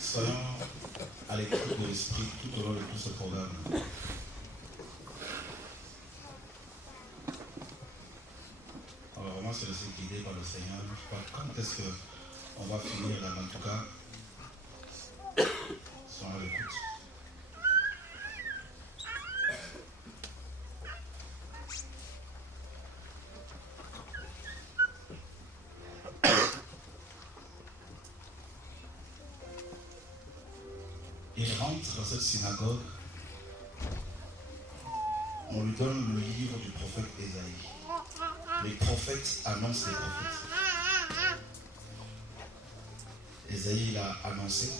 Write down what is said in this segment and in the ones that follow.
Soyons à l'écoute de l'esprit tout au long de tout ce programme. Alors vraiment se laisser guider par le Seigneur. Je ne sais pas quand est-ce qu'on va finir là, mais en tout cas, soyons à l'écoute. Il rentre dans cette synagogue, on lui donne le livre du prophète Ésaïe. Les prophètes annoncent les prophètes. Ésaïe l'a annoncé.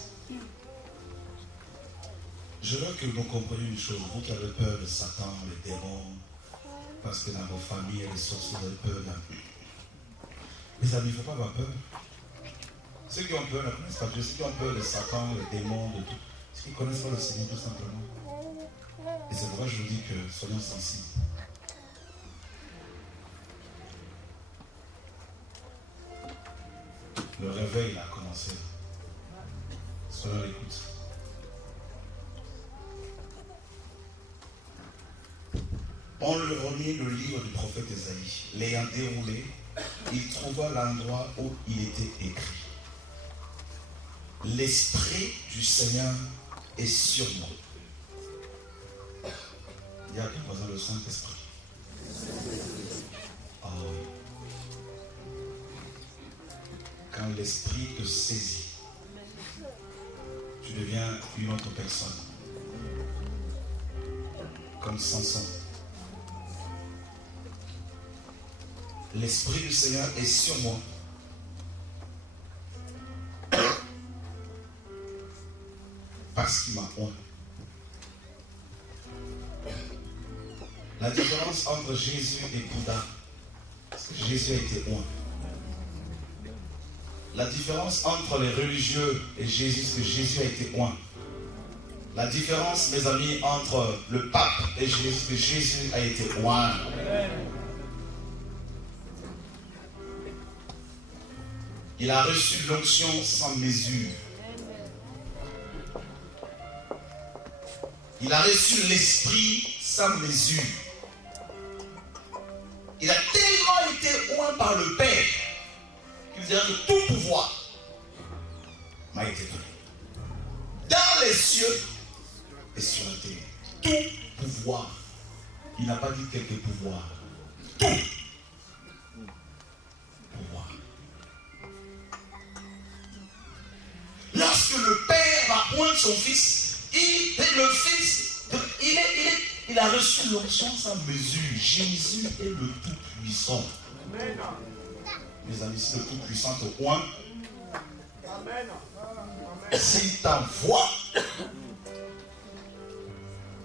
Je veux que vous compreniez une chose, vous qui avez peur de Satan, les démons, parce que dans vos familles, il y a des sorciers, vous avez peur d'un... Mes amis, il ne faut pas avoir peur. Ceux qui ont peur ne connaissent pas Dieu, ceux qui ont peur de Satan, les démons, de tout. Ceux qui ne connaissent pas le Seigneur tout simplement. Et c'est pourquoi je vous dis que soyons sensibles. Le réveil a commencé. Soyons à l'écoute. On lui remit le livre du prophète Ésaïe. L'ayant déroulé, il trouva l'endroit où il était écrit. L'Esprit du Seigneur est sur moi. Il y a qui présente le Saint-Esprit? Oh oui. Quand l'Esprit te saisit, tu deviens une autre personne. Comme Samson. L'Esprit du Seigneur est sur moi. Parce qu'il m'a oint. La différence entre Jésus et Bouddha, c'est que Jésus a été oint. La différence entre les religieux et Jésus, c'est que Jésus a été oint. La différence, mes amis, entre le pape et Jésus, c'est que Jésus a été oint. Il a reçu l'onction sans mesure. Il a reçu l'Esprit sans mesure. Il a tellement été oint par le Père qu'il dira que tout pouvoir m'a été donné. Dans les cieux et sur la terre. Tout pouvoir. Il n'a pas dit quelques pouvoirs. Tout pouvoir. Lorsque le Père va oindre son Fils, le Fils, il a reçu l'onction sans mesure. Jésus est le Tout-Puissant. Mes amis, si le Tout-Puissant te oint, s'il t'envoie,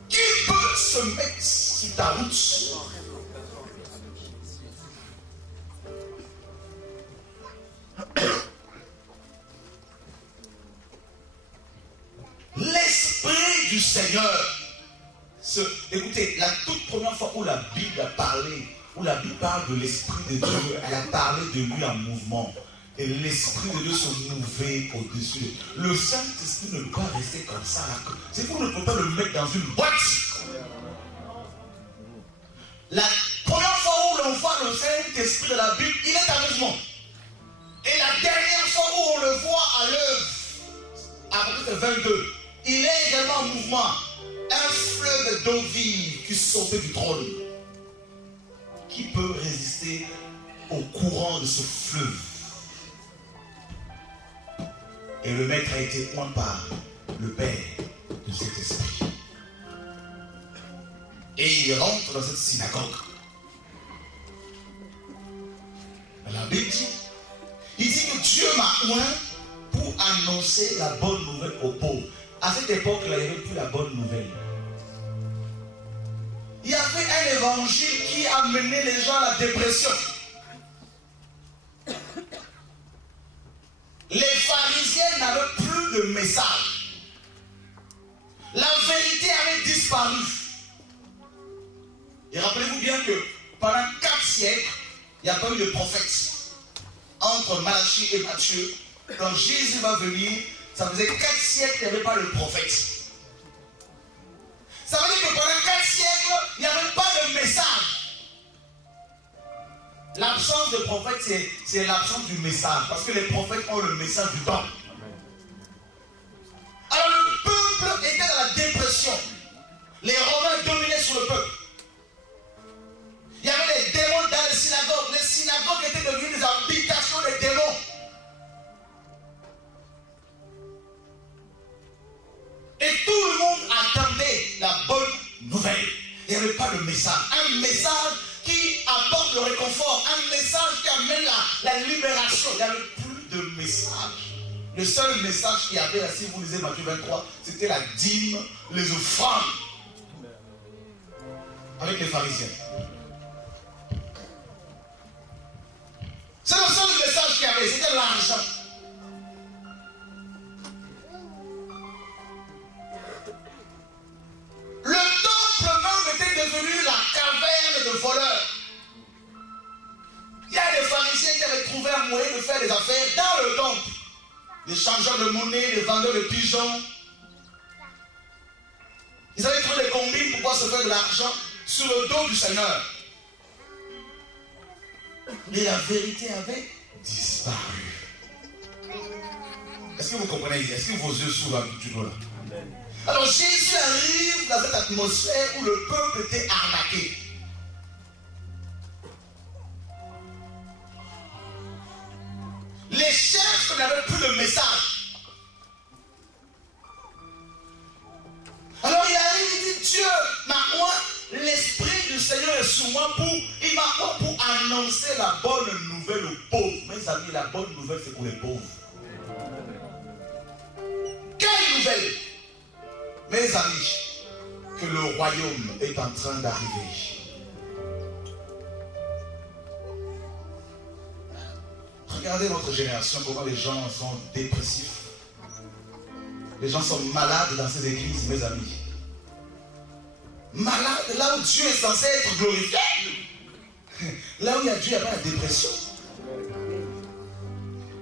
qui peut se mettre sur ta route? L'Esprit du Seigneur. Écoutez, la toute première fois où la Bible a parlé, où la Bible parle de l'Esprit de Dieu, elle a parlé de lui en mouvement. Et l'Esprit de Dieu se mouvait au-dessus. Le Saint-Esprit ne peut pas rester comme ça. C'est vous ne pouvez pas le mettre dans une boîte. La première fois où l'on voit le Saint-Esprit de la Bible, il est en mouvement. Et la dernière fois où on le voit à l'œuvre, à partir de 22, il est également en mouvement. Un fleuve d'eau vive qui sortait du trône. Qui peut résister au courant de ce fleuve? Et le maître a été oint par le Père de cet esprit. Et il rentre dans cette synagogue. La Bible dit, il dit que Dieu m'a oint pour annoncer la bonne nouvelle aux pauvres. À cette époque-là, il n'y avait plus la bonne nouvelle. Il y avait l'évangile qui a mené les gens à la dépression. Les pharisiens n'avaient plus de message. La vérité avait disparu. Et rappelez-vous bien que pendant 4 siècles, il n'y a pas eu de prophète. Entre Malachie et Matthieu, quand Jésus va venir, ça faisait 4 siècles qu'il n'y avait pas de prophète. Ça veut dire que pendant 4 siècles, il n'y avait pas de message. L'absence de prophète, c'est l'absence du message. Parce que les prophètes ont le message du temps. Alors le peuple était dans la dépression. Les Romains dominaient sur le peuple. Il y avait des démons dans les synagogues. Les synagogues étaient devenues des habitations des démons. Et tout le monde attendait la bonne nouvelle. Il n'y avait pas de message. Un message qui apporte le réconfort. Un message qui amène la libération. Il n'y avait plus de message. Le seul message qu'il y avait, là, si vous lisez Matthieu 23, c'était la dîme, les offrandes. Avec les pharisiens. C'est le seul message qu'il y avait, c'était l'argent. Le temple même était devenu la caverne de voleurs. Il y a des pharisiens qui avaient trouvé un moyen de faire des affaires dans le temple. Les changeurs de monnaie, les vendeurs de pigeons. Ils avaient trouvé des combines pour pouvoir se faire de l'argent sur le dos du Seigneur. Mais la vérité avait disparu. Est-ce que vous comprenez? Est-ce que vos yeux s'ouvrent un petit peu là? Alors Jésus arrive dans cette atmosphère où le peuple était arnaqué. Les chefs n'avaient plus de message. Alors il arrive, il dit, Dieu m'a moi, l'esprit du Seigneur est sur moi il m'a moi pour annoncer la bonne nouvelle aux pauvres. Mes amis, la bonne nouvelle c'est pour les pauvres. Quelle nouvelle? Mes amis, que le royaume est en train d'arriver. Regardez notre génération, comment les gens sont dépressifs. Les gens sont malades dans ces églises, mes amis. Malades, là où Dieu est censé être glorifié. Là où il y a Dieu, il n'y a pas la dépression.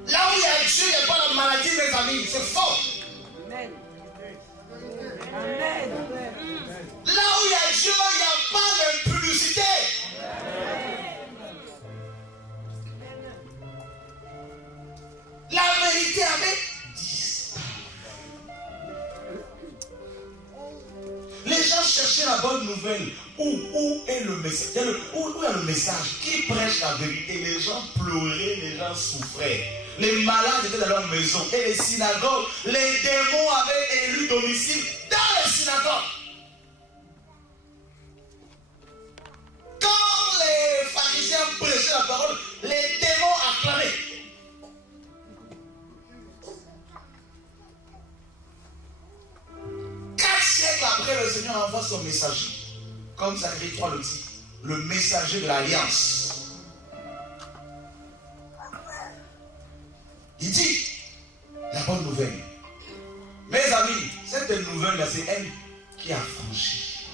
Là où il y a Dieu, il n'y a pas la maladie, mes amis. C'est faux. Amen. Amen. Là où il y a Dieu, il n'y a pas d'impudicité. La vérité avait disparu. Les gens cherchaient la bonne nouvelle. Où est le message? Où est le message? Qui prêche la vérité? Les gens pleuraient, les gens souffraient. Les malades étaient dans leur maison. Et les synagogues, les démons avaient élu domicile dans les synagogues. Quand les pharisiens prêchaient la parole, les démons acclamaient. Après, le Seigneur envoie son messager, comme Zacharie 3 le dit, le messager de l'alliance. Il dit la bonne nouvelle. Mes amis, cette nouvelle-là, c'est elle qui a franchi.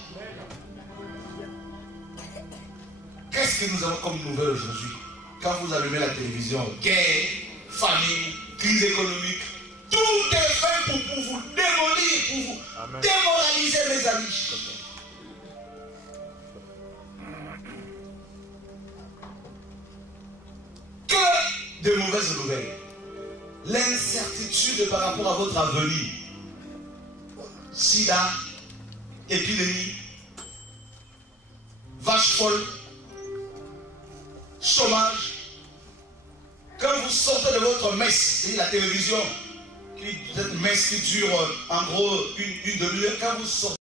Qu'est-ce que nous avons comme nouvelle aujourd'hui? Quand vous allumez la télévision, guerre, famine, crise économique, tout est fait pour vous démolir, pour vous démoraliser, mes amis. Que de mauvaises nouvelles. L'incertitude par rapport à votre avenir. Sida, épidémie, vache folle, chômage. Quand vous sortez de votre messe, c'est la télévision, cette messe qui dure en gros une demi-heure, quand vous sortez